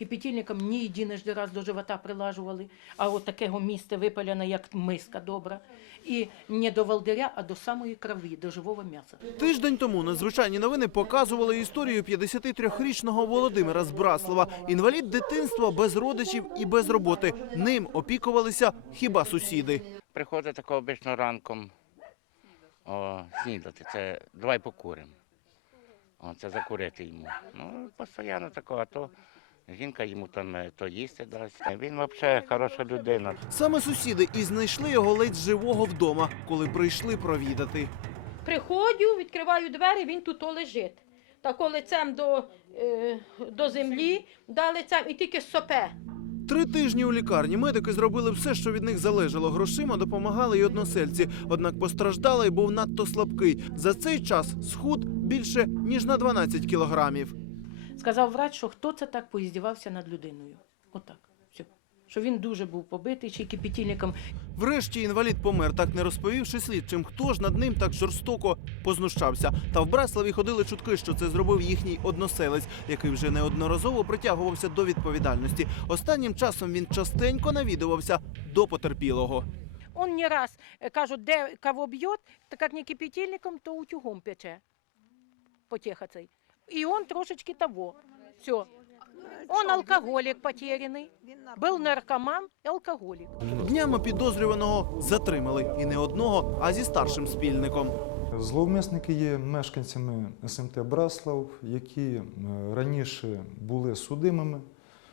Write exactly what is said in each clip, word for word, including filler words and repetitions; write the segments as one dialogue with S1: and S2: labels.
S1: Кипятильником не єдиножды раз до живота прилажували, а от такого місця випалене, як миска добра. І не до волдиря, а до самої крові, до живого м'яса.
S2: Тиждень тому надзвичайні новини показували історію п'ятдесятитрирічного Володимира з Браслава. Інвалід дитинства, без родичів і без роботи. Ним опікувалися хіба сусіди.
S3: Приходить такого обично ранком о, снідати, це давай покуримо. О, це закурити йому. Ну, постійно такого, а то жінка йому там то їсти дасть. Він взагалі хороша людина.
S2: Саме сусіди і знайшли його ледь живого вдома, коли прийшли провідати.
S1: Приходжу, відкриваю двері, він тут лежить. Тако лицем до, е, до землі, да лицем і тільки сопе.
S2: Три тижні у лікарні медики зробили все, що від них залежало. Грошима допомагали й односельці. Однак постраждалий був надто слабкий. За цей час схуд більше, ніж на дванадцять кілограмів.
S1: Сказав врач, що хто це так поіздівався над людиною. Отак, все. Що він дуже був побитий, ще й кипятильником.
S2: Врешті інвалід помер, так не розповівши слідчим, хто ж над ним так жорстоко познущався. Та в Браславі ходили чутки, що це зробив їхній односелець, який вже неодноразово притягувався до відповідальності. Останнім часом він частенько навідувався до потерпілого.
S1: Он не раз, е, кажуть, де кого б'є, так як не кипятильником, то утюгом пече. Потеха цей. І он трошечки того. Все. Он алкоголик потерянный, был наркоман и алкоголик.
S2: Днями підозрюваного затримали. І не одного, а зі старшим спільником.
S4: Зловмисники є мешканцями ес ем те Браслав, які е, раніше були судимими,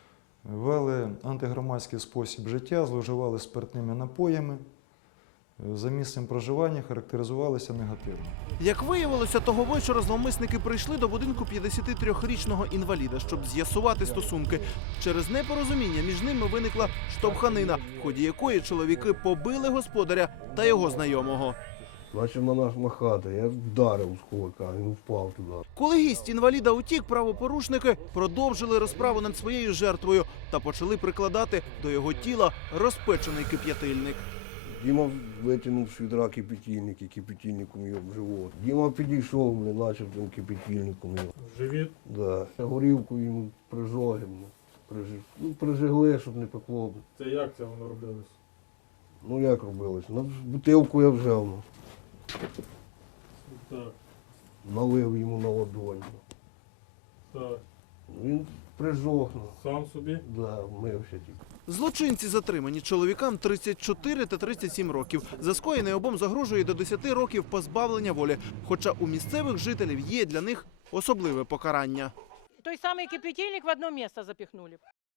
S4: вели антигромадський спосіб життя, зловживали спиртними напоями, е, за місцем проживання характеризувалися негативно.
S2: Як виявилося, того вечора зловмисники прийшли до будинку п'ятдесятитрирічного інваліда, щоб з'ясувати стосунки. Через непорозуміння між ними виникла штовханина, в ході якої чоловіки побили господаря та його знайомого.
S5: Почав на нас махати, я вдарив з кулака, він впав туди.
S2: Коли гість інваліда утік, правопорушники продовжили розправу над своєю жертвою та почали прикладати до його тіла розпечений кип'ятильник.
S5: Діма витягнув з відра кипятильник і кипятильником його в живот. Діма підійшов, мене, почав тим кипятильником його.
S6: Живіт?
S5: Да. Горілку йому прижогимо. Прижи... Ну, прижигли, щоб не пекло.
S6: Це як це воно робилось?
S5: Ну як робилось? На бутилку я взяв, ну,
S6: Так,
S5: налив йому на ладонь.
S6: так.
S5: Він прижог, ну.
S6: Сам собі?
S5: Да, мився тільки.
S2: Злочинці затримані, чоловікам тридцять чотири та тридцять сім років. За скоєне обом загрожує до десяти років позбавлення волі. Хоча у місцевих жителів є для них особливе покарання.
S1: Той самий кипятильник в одно місце запихнули.